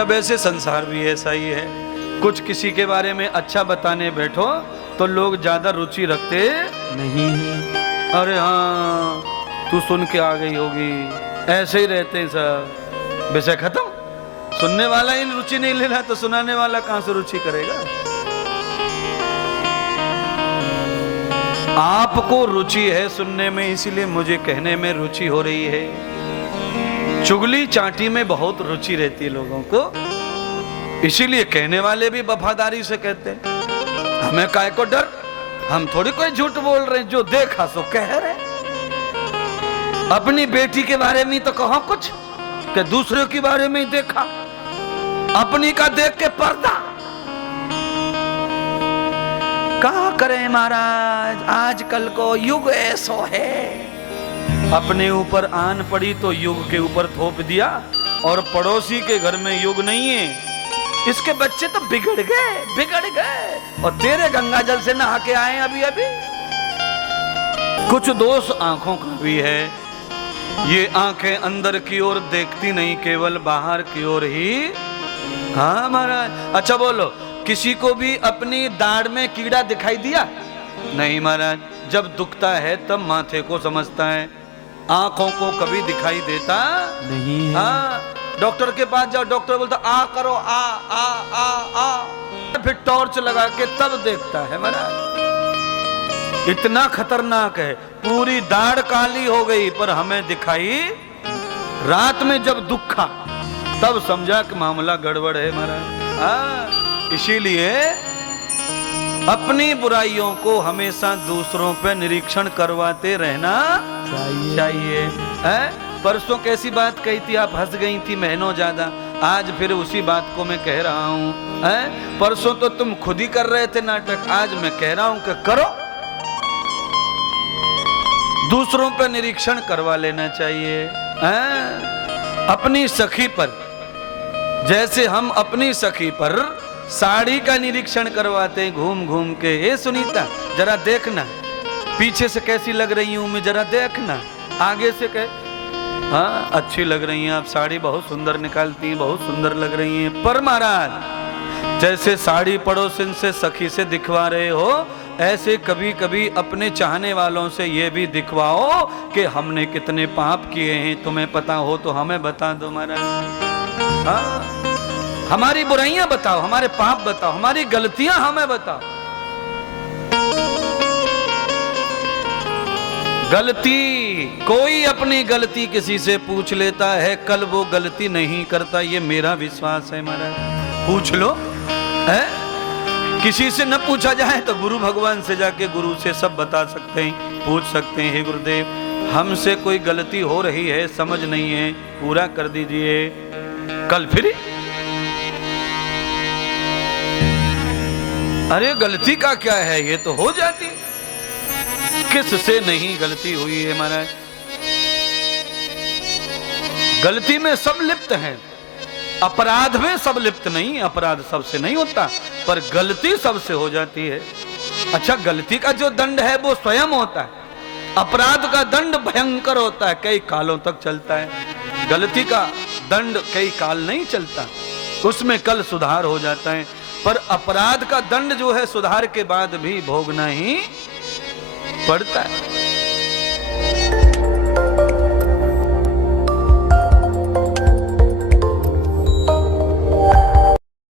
अच्छा वैसे संसार भी ऐसा ही है, कुछ किसी के बारे में अच्छा बताने बैठो तो लोग ज्यादा रुचि रखते नहीं है। अरे हाँ तू सुन के आ गई होगी, ऐसे ही रहते हैं सब, विषय खत्म। सुनने वाला ही रुचि नहीं ले रहा तो सुनाने वाला कहां से रुचि करेगा। आपको रुचि है सुनने में, इसीलिए मुझे कहने में रुचि हो रही है। चुगली चाटी में बहुत रुचि रहती है लोगों को, इसीलिए कहने वाले भी वफादारी से कहते हैं। हमें काय को डर, हम थोड़ी कोई झूठ बोल रहे हैं, जो देखा सो कह रहे। अपनी बेटी के बारे में तो कहो कुछ, कि दूसरे के बारे में ही देखा, अपनी का देख के पर्दा। क्या करें महाराज, आजकल को युग ऐसो है, अपने ऊपर आन पड़ी तो युग के ऊपर थोप दिया, और पड़ोसी के घर में युग नहीं है, इसके बच्चे तो बिगड़ गए, और तेरे गंगा जल से नहा के आए अभी अभी। कुछ दोष आंखों का भी है, ये आंखें अंदर की ओर देखती नहीं, केवल बाहर की ओर ही। हाँ महाराज। अच्छा बोलो, किसी को भी अपनी दाढ़ में कीड़ा दिखाई दिया? नहीं महाराज, जब दुखता है तब माथे को समझता है, आंखों को कभी दिखाई देता नहीं है। हाँ, डॉक्टर के पास जाओ, डॉक्टर बोलता आ करो, आ आ आ आ, फिर टॉर्च लगा के तब देखता है महाराज। इतना खतरनाक है, पूरी दाढ़ काली हो गई पर हमें दिखाई, रात में जब दुखा तब समझा कि मामला गड़बड़ है महाराज। इसीलिए अपनी बुराइयों को हमेशा दूसरों पे निरीक्षण करवाते रहना चाहिए। परसों कैसी बात कही थी, आप हंस गई थी महीनों ज्यादा, आज फिर उसी बात को मैं कह रहा हूं। परसों तो तुम खुद ही कर रहे थे नाटक, आज मैं कह रहा हूं कि करो, दूसरों पर निरीक्षण करवा लेना चाहिए। अपनी सखी पर, जैसे हम अपनी सखी पर साड़ी का निरीक्षण करवाते हैं घूम घूम के, ए सुनीता जरा देखना पीछे से कैसी लग रही हूं मैं, जरा देखना, आगे से कह हाँ अच्छी लग रही हैं आप, साड़ी बहुत सुंदर निकालती हैं, बहुत सुंदर लग रही हैं। पर महाराज जैसे साड़ी पड़ोसन से सखी से दिखवा रहे हो, ऐसे कभी कभी अपने चाहने वालों से ये भी दिखवाओ कि हमने कितने पाप किए हैं, तुम्हें पता हो तो हमें बता दो महाराज। हाँ, हमारी बुराइयां बताओ, हमारे पाप बताओ, हमारी गलतियां हमें बताओ। गलती, कोई अपनी गलती किसी से पूछ लेता है, कल वो गलती नहीं करता, ये मेरा विश्वास है महाराज। पूछ लो, है किसी से न पूछा जाए तो गुरु भगवान से जाके गुरु से सब बता सकते हैं, पूछ सकते हैं, हे गुरुदेव हमसे कोई गलती हो रही है, समझ नहीं है, पूरा कर दीजिए, कल फिर। अरे गलती का क्या है, ये तो हो जाती, किससे नहीं गलती हुई है महाराज। गलती में सब लिप्त हैं, अपराध में सब लिप्त नहीं, अपराध सबसे नहीं होता, पर गलती सबसे हो जाती है। अच्छा, गलती का जो दंड है वो स्वयं होता है, अपराध का दंड भयंकर होता है, कई कालों तक चलता है। गलती का दंड कई काल नहीं चलता, उसमें कल सुधार हो जाता है, पर अपराध का दंड जो है सुधार के बाद भी भोगना ही पड़ता है।